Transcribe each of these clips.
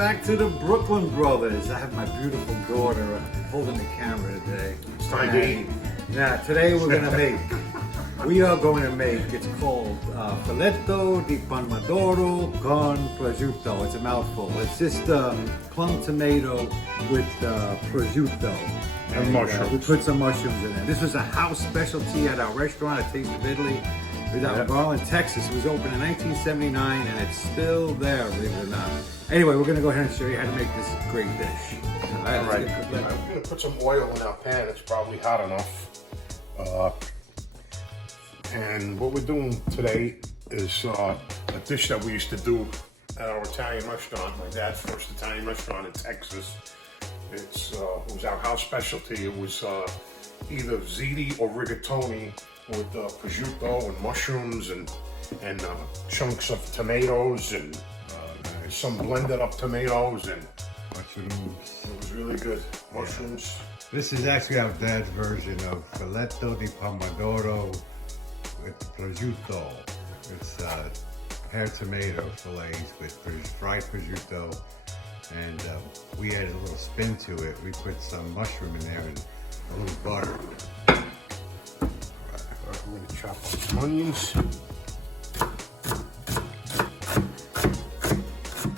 back to the Brooklyn Brothers. I have my beautiful daughter holding the camera today. It's time to eat. Yeah, today we are going to make, it's called Filetto di Pomodoro con Prosciutto. It's a mouthful. It's just plum tomato with prosciutto. And mushrooms. We put some mushrooms in there. This was a house specialty at our restaurant, A Taste of Italy. It was out in Garland, Texas. It was opened in 1979 and it's still there, believe it or not. Anyway, we're going to go ahead and show you how to make this great dish. All right. I'm going to put some oil in our pan. It's probably hot enough. And what we're doing today is a dish that we used to do at our Italian restaurant, my dad's first Italian restaurant in Texas. It was our house specialty. It was either ziti or rigatoni with prosciutto and mushrooms and chunks of tomatoes and some blended up tomatoes and Mushrooms. it was really good. Mushrooms. This is actually our dad's version of Filetto di Pomodoro with prosciutto. It's pear tomato fillets with fried prosciutto, and we added a little spin to it. We put some mushroom in there and a little butter. We're going to chop up some onions.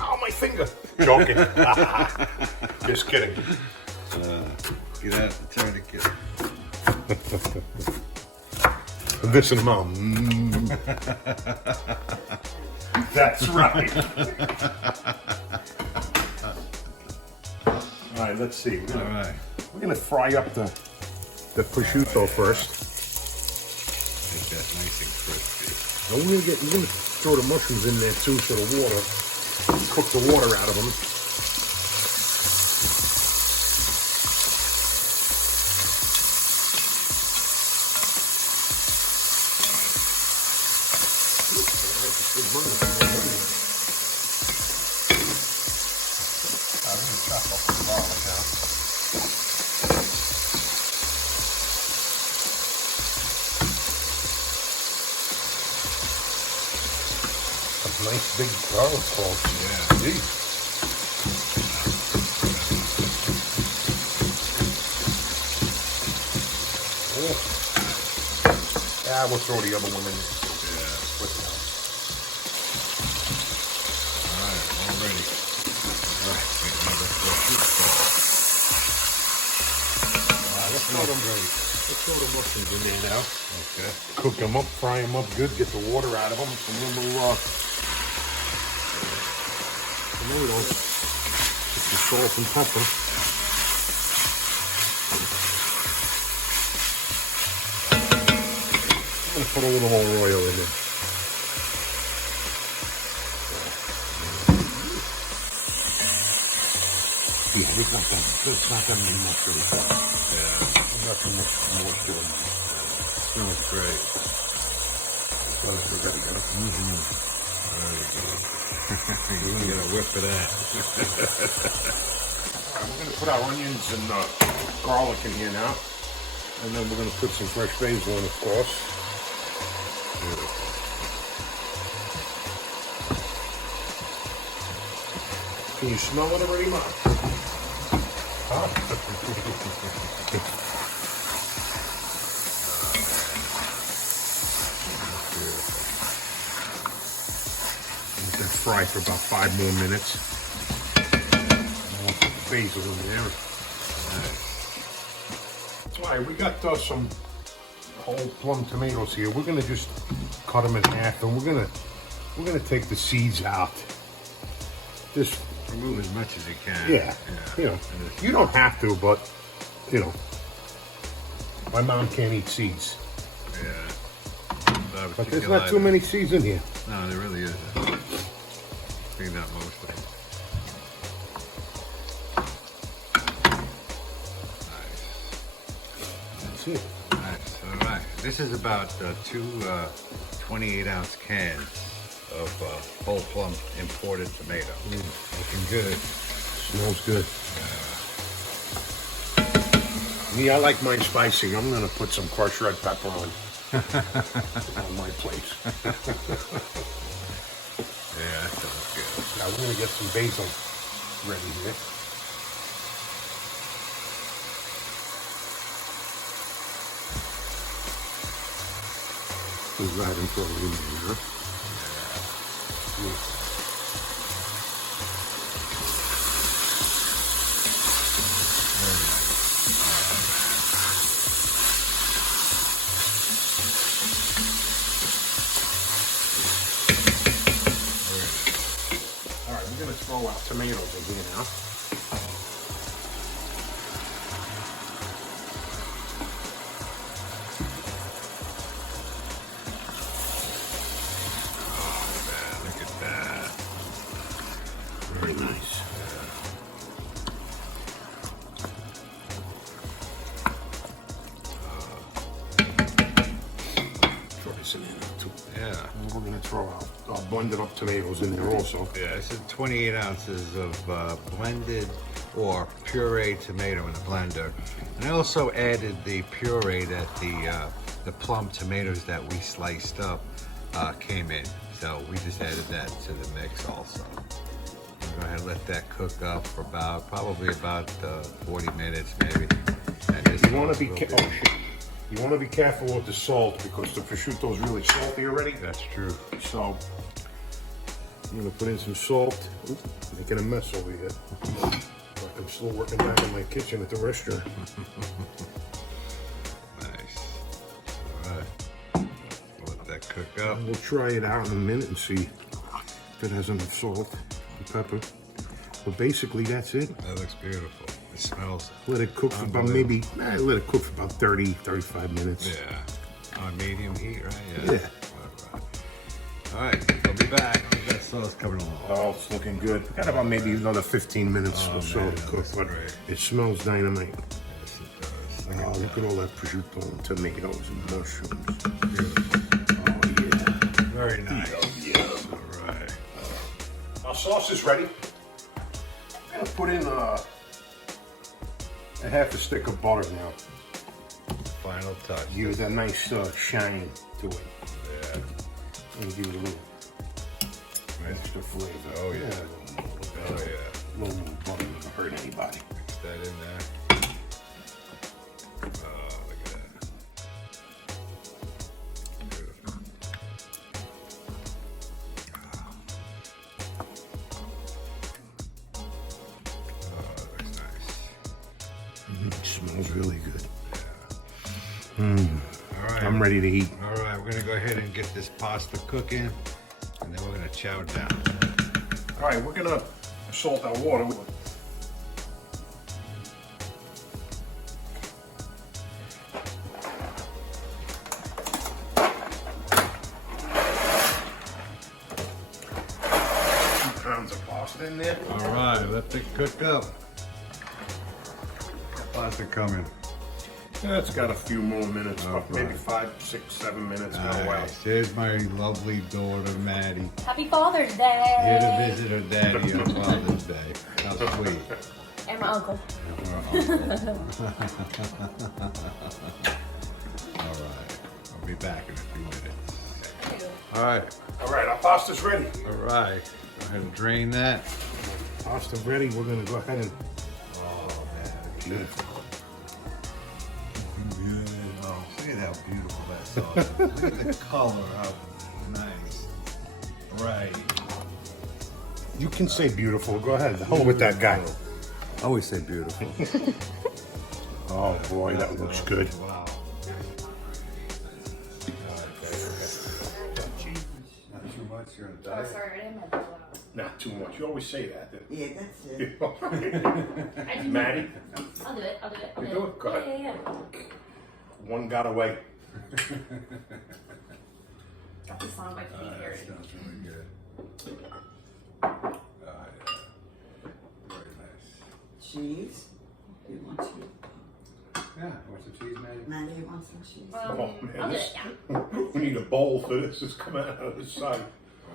Ow, my finger! Joking. Just kidding. Get out the tourniquet. Listen, Mom. That's right. All right, let's see. We're gonna fry up the prosciutto first. Make that nice and crispy. And we're gonna throw the mushrooms in there too, so the water, cook the water out of them. I'm gonna chop up the garlic now. A nice big garlic clove. Yeah. Gee. Oh. Yeah, we'll throw the other one in. Let's throw the mushrooms in there now. Okay. Cook them up, fry them up good, get the water out of them, and then we'll tomatoes, get some salt and pepper. I'm gonna put a little more oil in there. Yeah, there's not that many mushrooms. Yeah. Not too much more to it. Smells great. There we go. You got a whip for that. All right, we're going to put our onions and garlic in here now. And then we're going to put some fresh basil in, of course. Beautiful. Can you smell it already, Mark? Huh? Let that fry for about 5 more minutes. I'll put the basil in there. Nice. All right, we got some whole plum tomatoes here. We're gonna just cut them in half, and we're gonna take the seeds out. Just remove as much as you can. Yeah. You know, you don't have to, but you know, my mom can't eat seeds. Yeah. But there's not too many seeds in here. No, there really isn't. Clean out most of them. Nice. That's it. Nice. All right. This is about two 28-ounce cans of whole plum imported tomato. Looking good. Smells good. Me, I like mine spicy. I'm gonna put some crushed red pepper on my plate. Yeah, that sounds good. Now we're gonna get some basil. ready here. We'll go ahead and throw it in there. Yeah. We're going to throw our tomatoes in here now. Oh man, look at that. Very nice. Throw this in there too. Yeah. And we're going to throw our blended up tomatoes in there also. Yeah, I said 28 ounces of blended or pureed tomato in the blender. And I also added the puree that the plum tomatoes that we sliced up came in. So we just added that to the mix also. We're going to let that cook up for probably about 40 minutes maybe. And just You want to be You want to be careful with the salt because the prosciutto is really salty already. That's true. So I'm going to put in some salt. Ooh, making a mess over here. Like I'm still working back in my kitchen at the restaurant. Nice. All right. Let that cook up. We'll try it out in a minute and see if it has enough salt and pepper. But basically that's it. That looks beautiful. It smells. Let it cook for about let it cook for about 30, 35 minutes. Yeah. On medium heat, right? Yeah. All right. I'll be back. That sauce coming along. Oh, it's looking good. Got about maybe another 15 minutes or so to cook, but it smells dynamite. Yes, it does. Oh, look at all that prosciutto and tomatoes and mushrooms. Beautiful. Oh, yeah. Very nice. Yeah. All right. Our sauce is ready. I'm going to put in a half a stick of butter now. Final touch. Give it a nice shine to it. Yeah. And give it a little extra flavor. Oh, yeah. A Oh, yeah. little more butter doesn't hurt anybody. Mix that in there. Oh, look at that. Beautiful. Oh, that looks nice. It smells really good. All right. I'm ready to eat. All right, we're gonna go ahead and get this pasta cooking, and then we're gonna chow down. All right, we're gonna salt our water. Pounds of pasta in there. All right, let it cook up. Pasta coming. It's got a few more minutes, maybe 5, 6, 7 minutes. Nice. Here's my lovely daughter, Maddie. Happy Father's Day! Here to visit her daddy on Father's Day. How sweet. And my uncle. And her uncle. All right, I'll be back in a few minutes. All right, Our pasta's ready. all right. Go ahead and drain that. Pasta ready. We're gonna go ahead and. Oh man, beautiful. Oh, look at how beautiful that sauce is. Look at the color, how nice. Right. You can say beautiful. Go ahead. The hell with that guy. I always say beautiful. Oh boy, that looks good. Wow. Not too much, you're on a Oh, diet. sorry, I didn't have that. Not too much. You always say that. Yeah, that's it. I do Maddie, I'll do it. I'll do it. You do it? Go ahead. Yeah. one got away. Got this on my computer. Sounds really good. Yeah. Very nice. Cheese. You want cheese? Yeah, want some cheese, Maddie? Maddie, you want some cheese? Oh I'll man, do this, it, yeah. we need a bowl for this. It's coming out of the side. Oh,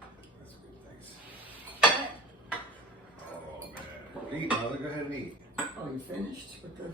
yeah. That's good, thanks. Oh, man. Eat, mother. Go ahead and eat. Oh, you finished with the...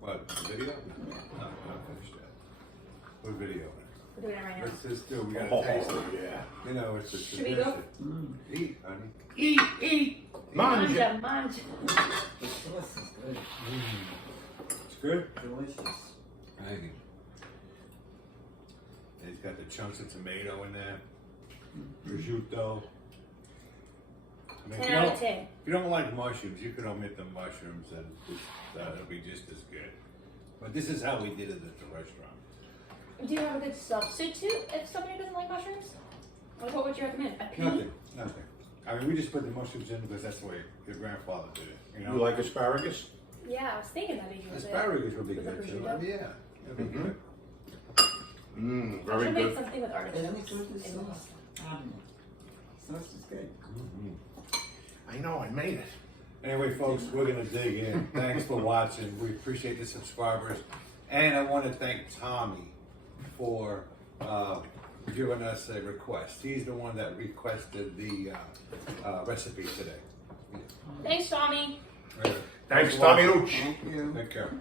What, the video? No, I'm not finished yet. What video? We're doing it right now. Let's just do it. We gotta Oh, taste it. yeah. You know, it's a Should we tradition. go? Eat, honey. Eat. Manja. Manja, manja. The sauce is good. It's good. Delicious. Thank you. And he's got the chunks of tomato in there. Prosciutto. I mean, 10 out of 10. if you don't like mushrooms, you could omit the mushrooms and it'll be just as good. But this is how we did it at the restaurant. Do you have a good substitute if somebody doesn't like mushrooms? Like, what would you recommend? A pea? Nothing. I mean, we just put the mushrooms in because that's the way your grandfather did it. You know? You like asparagus? Yeah, I was thinking that maybe was Asparagus would be With the good too. prosciutto? Yeah, that'd be good. Mmm, I very should make good. something with And artichokes. it's with the in sauce. Sauce is good. I know, I made it. Anyway, folks, we're gonna dig in. Thanks for watching. We appreciate the subscribers, and I want to thank Tommy for giving us a request. He's the one that requested the recipe today. Thanks, Tommy. Thanks, Tommy Luch. Thank you. Take care.